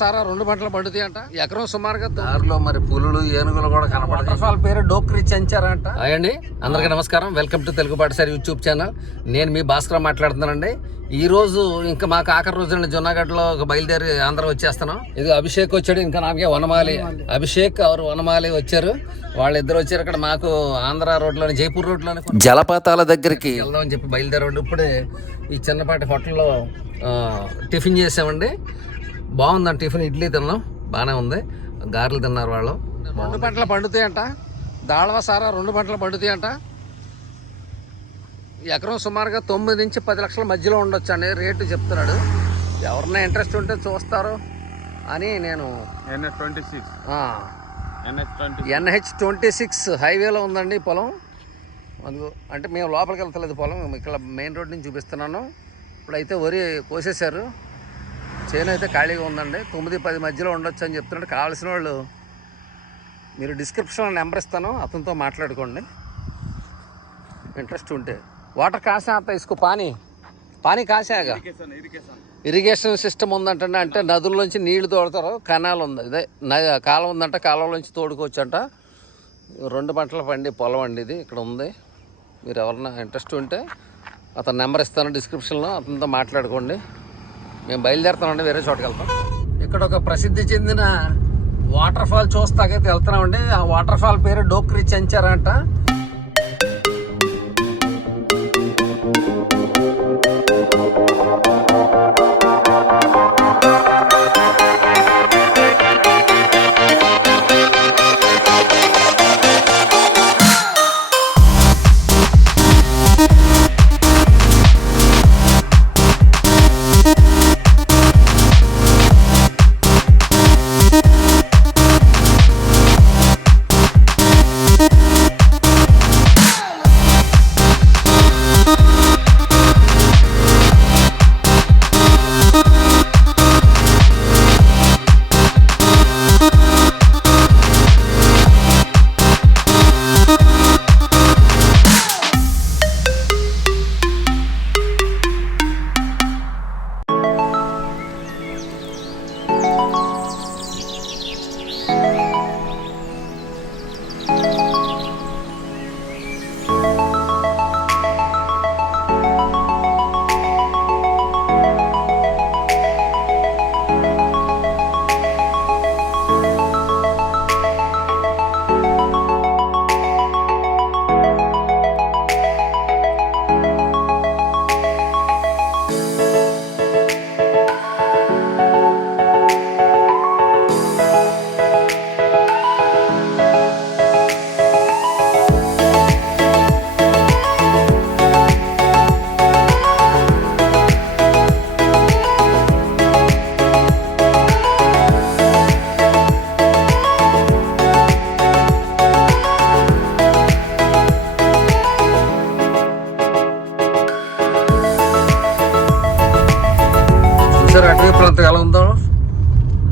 సారా 2 పంటలు పండుతాయి అంట. ఎకరం సుమారుగా దారిలో మరి పులులు ఏనుగులు కూడా కనపడతాయి. వాటర్ ఫాల్ పేరు డోక్రీ చెంచారా అంట. అండి అందరికీ నమస్కారం. వెల్కమ్ టు తెలుగు పాటసారి యూట్యూబ్ ఛానల్. నేను మీ భాస్కర్ మాట్లాడుతున్నానండి. ఈ రోజు ఇంకా మాకు ఆఖరి రోజు అండి. జొన్నగడ్డలో బయలుదేరి ఆంధ్ర వచ్చేస్తున్నాం. ఇది అభిషేక్ వచ్చాడు, ఇంకా నాకే వనమాలి అభిషేక్ ఎవరు వనమాలి వచ్చారు. వాళ్ళిద్దరు వచ్చారు. ఇక్కడ మాకు ఆంధ్ర రోడ్లోని జైపూర్ రోడ్లోని జలపాతాల దగ్గరికి వెళ్దామని చెప్పి బయలుదేరండి. ఇప్పుడే ఈ చిన్నపాటి హోటల్లో టిఫిన్ చేసామండి. బాగుందండి టిఫిన్. ఇడ్లీ తిన్నాం, బాగానే ఉంది. గారెలు తిన్నారు వాళ్ళు. 2 పంటలు పండుతాయంట. దాళవా సారా 2 పంటలు పండుతాయంట. ఎకరం సుమారుగా 9 నుంచి 10 లక్షల మధ్యలో ఉండొచ్చు అని రేటు చెప్తున్నాడు. ఎవరన్నా ఇంట్రెస్ట్ ఉంటే చూస్తారు అని నేను NH26 హైవేలో ఉందండి పొలం. అందుకు అంటే మేము లోపలికి వెళ్తలేదు పొలం, ఇక్కడ మెయిన్ రోడ్ నుంచి చూపిస్తున్నాను. ఇప్పుడైతే వరి కోసేశారు, చేను అయితే ఖాళీగా ఉందండి. 9-10 మధ్యలో ఉండొచ్చు అని చెప్తున్నాడు. కావాల్సిన వాళ్ళు మీరు డిస్క్రిప్షన్లో నెంబర్ ఇస్తాను, అతనితో మాట్లాడుకోండి ఇంట్రెస్ట్ ఉంటే. వాటర్ కాసే అంత ఇసుకు పానీ కాసాగా ఇరిగేషన్ సిస్టమ్ ఉందంటండి. అంటే నదుల్లోంచి నీళ్లు తోడతారు. కెనాల్ ఉంది, ఇదే కాలం ఉందంట. కాలంలోంచి తోడుకోవచ్చు అంట. 2 పంటల పండి పొలం అండి ఇది. ఇక్కడ ఉంది. మీరు ఎవరన్నా ఇంట్రెస్ట్ ఉంటే అతని నెంబర్ ఇస్తాను డిస్క్రిప్షన్లో, అతనితో మాట్లాడుకోండి. మేము బయలుదేరుతామండి, వేరే చోటుకి వెళ్తాం. ఇక్కడ ఒక ప్రసిద్ధి చెందిన వాటర్ ఫాల్ చూస్తాకైతే వెళ్తున్నామండి. ఆ వాటర్ ఫాల్ పేరు డోక్రీ చెంచారా అంట. అటవీ ప్రాంతం ఎలా ఉందో.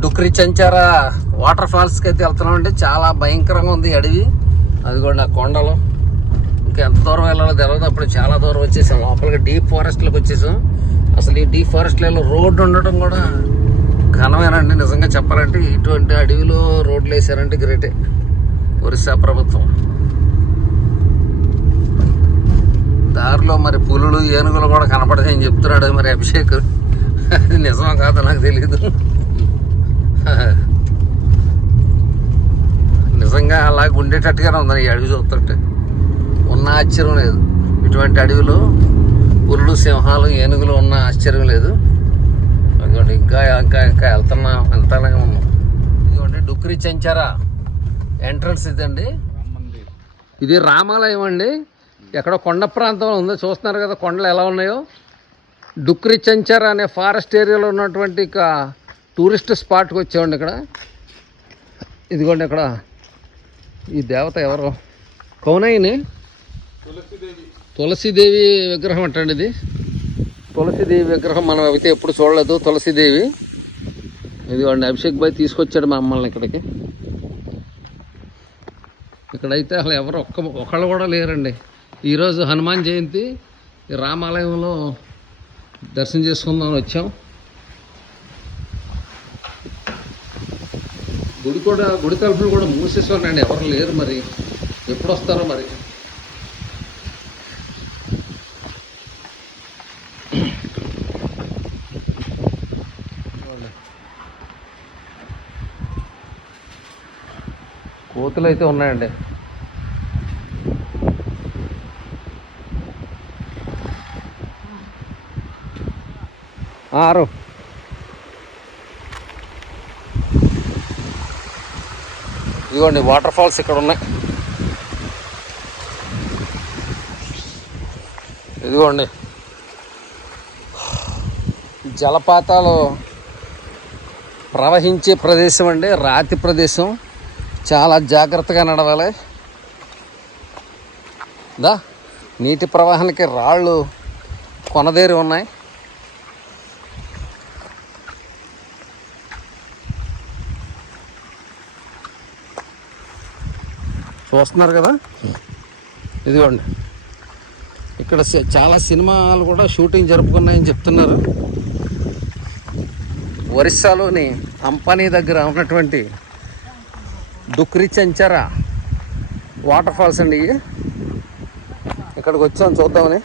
డోక్రీ చెంచారా వాటర్ ఫాల్స్కి అయితే వెళ్తున్నాం అండి. చాలా భయంకరంగా ఉంది అడవి. అది కూడా కొండలు. ఇంకా ఎంత దూరం వెళ్ళాలో తెలియదు. అప్పుడు చాలా దూరం వచ్చేసాం. లోపలికి డీప్ ఫారెస్ట్లోకి వచ్చేసాం. అసలు ఈ డీప్ ఫారెస్ట్లో రోడ్డు ఉండటం కూడా ఘనమేనండి. నిజంగా చెప్పాలంటే ఇటువంటి అడవిలో రోడ్లు వేసారంటే గ్రేటే ఒరిస్సా ప్రభుత్వం. దారిలో మరి పులులు ఏనుగులు కూడా కనపడతాయని చెప్తున్నాడు మరి అభిషేక్. అది నిజమా కాదో నాకు తెలీదు. నిజంగా అలాగే ఉండేటట్టుగానే ఉంది ఈ అడవి చూస్తుంటే. ఉన్న ఆశ్చర్యం లేదు. ఇటువంటి అడవిలో పులులు సింహాలు ఏనుగులు ఉన్న ఆశ్చర్యం లేదు. అదిగోండి ఇంకా ఇంకా ఇంకా వెళ్తానే ఉన్నాం. ఇదిగోండి డోక్రీ చెంచారా ఎంట్రన్స్ ఇదండి. ఇది రామాలయం అండి. ఎక్కడో కొండ ప్రాంతంలో ఉంది. చూస్తున్నారు కదా కొండలు ఎలా ఉన్నాయో. డోక్రీ చెంచారా అనే ఫారెస్ట్ ఏరియాలో ఉన్నటువంటి టూరిస్ట్ స్పాట్కి వచ్చామండి. ఇక్కడ ఇదిగోండి ఇక్కడ ఈ దేవత ఎవరు, కౌనయిని తులసీదేవి విగ్రహం అంటండి. ఇది తులసీదేవి విగ్రహం. మనం అయితే ఎప్పుడు చూడలేదు తులసీదేవి. ఇదిగోండి అభిషేక్ భాయ్ తీసుకొచ్చాడు మమ్మల్ని ఇక్కడికి. ఇక్కడైతే అసలు ఎవరు ఒకళ్ళు కూడా లేరండి. ఈరోజు హనుమాన్ జయంతి. ఈ రామాలయంలో దర్శనం చేసుకుందామని వచ్చాం. గుడి తలుపులు కూడా మూసేసుకోనండి, ఎవరు లేరు. మరి ఎప్పుడు వస్తారో మరి. కోతులు అయితే ఉన్నాయండి. ఆరు ఇదిగోండి వాటర్ ఫాల్స్ ఇక్కడ ఉన్నాయి. ఇదిగోండి జలపాతాలు ప్రవహించే ప్రదేశం అండి, రాతి ప్రదేశం. చాలా జాగ్రత్తగా నడవాలి. నీటి ప్రవాహానికి రాళ్ళు కొనదేరి ఉన్నాయి. చూస్తున్నారు కదా, ఇదిగోండి ఇక్కడ చాలా సినిమాలు కూడా షూటింగ్ జరుపుకున్నాయని చెప్తున్నారు. ఒరిస్సాలోని అంపనీ దగ్గర ఉన్నటువంటి డుక్రి చెంచరా వాటర్ ఫాల్స్ అండి. ఇక్కడికి వచ్చాం చూద్దామని.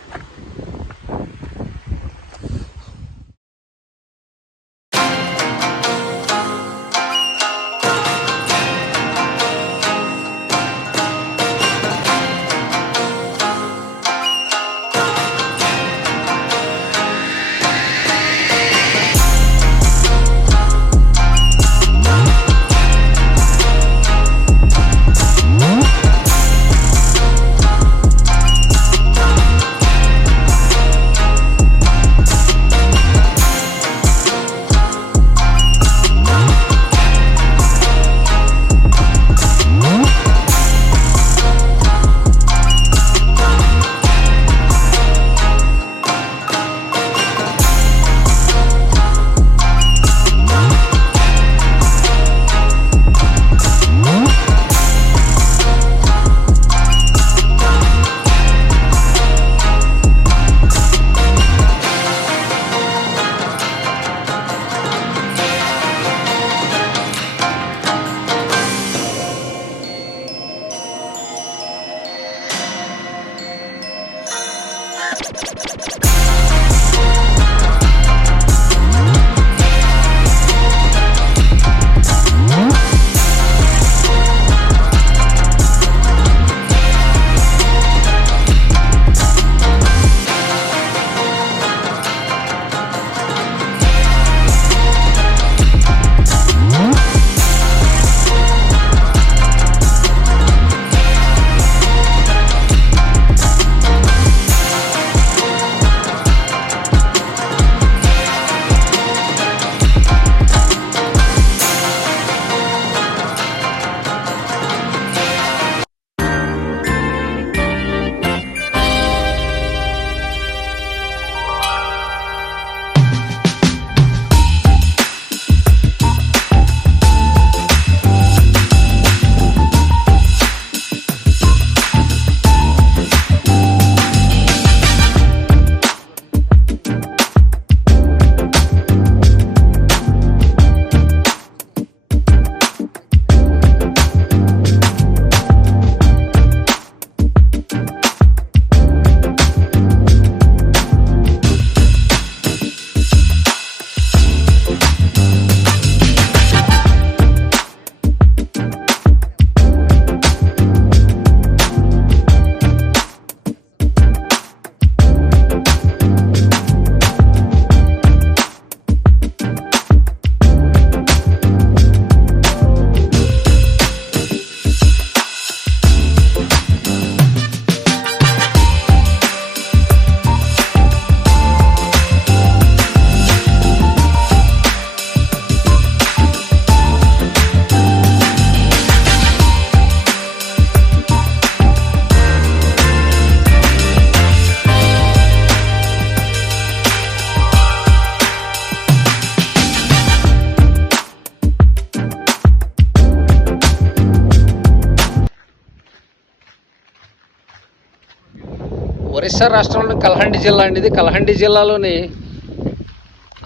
ఒరిస్సా రాష్ట్రంలోని కల్హండి జిల్లా అండి ఇది. కల్హండి జిల్లాలోని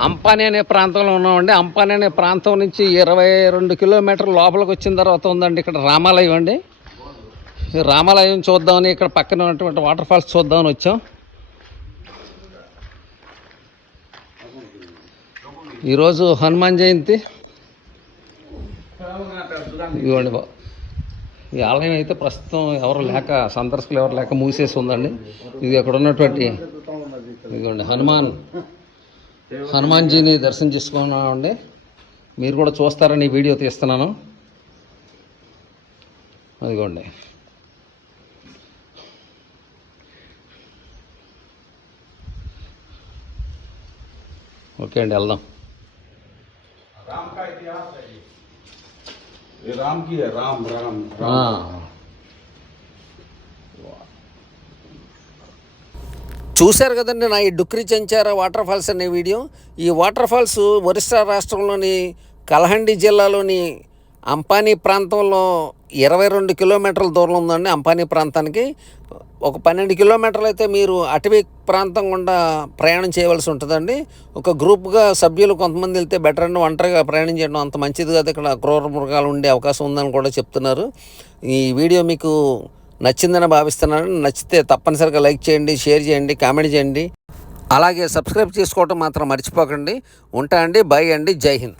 అంపానీ అనే ప్రాంతంలో ఉన్నామండి. అంపానీ అనే ప్రాంతం నుంచి 22 కిలోమీటర్ల లోపలికి వచ్చిన తర్వాత ఉందండి ఇక్కడ రామాలయం అండి. ఈ రామాలయం చూద్దామని ఇక్కడ పక్కన ఉన్నటువంటి వాటర్ ఫాల్స్ చూద్దామని వచ్చాం. ఈరోజు హనుమాన్ జయంతి. ఇదిగోండి ఈ ఆలయం అయితే ప్రస్తుతం ఎవరు లేక, సందర్శకులు ఎవరు లేక మూసేసి ఉందండి. ఇది అక్కడ ఉన్నటువంటి ఇదిగోండి హనుమాన్జీని దర్శనం చేసుకున్నామండి. మీరు కూడా చూస్తారని ఈ వీడియో తీస్తున్నాను. అదిగోండి ఓకే అండి, వెళ్దాం. చూశారు కదండి నా ఈ డుక్రి చెంచారా వాటర్ ఫాల్స్ అనే వీడియో. ఈ వాటర్ ఫాల్స్ ఒరిస్సా రాష్ట్రంలోని కలహండి జిల్లాలోని అంపానీ ప్రాంతంలో 22 కిలోమీటర్ల దూరం ఉందండి. అంపానీ ప్రాంతానికి ఒక 12 కిలోమీటర్లు అయితే మీరు అటవీ ప్రాంతం గుండా ప్రయాణం చేయవలసి ఉంటుందండి. ఒక గ్రూప్గా సభ్యులు కొంతమంది వెళ్తే బెటర్ అండి. ఒంటరిగా ప్రయాణం చేయడం అంత మంచిది కాదు. ఇక్కడ క్రూర మృగాలు ఉండే అవకాశం ఉందని కూడా చెప్తున్నారు. ఈ వీడియో మీకు నచ్చిందని భావిస్తున్నాను. నచ్చితే తప్పనిసరిగా లైక్ చేయండి, షేర్ చేయండి, కామెంట్ చేయండి. అలాగే సబ్స్క్రైబ్ చేసుకోవటం మాత్రం మర్చిపోకండి. ఉంటా అండి, బాయ్ అండి, జై హింద్.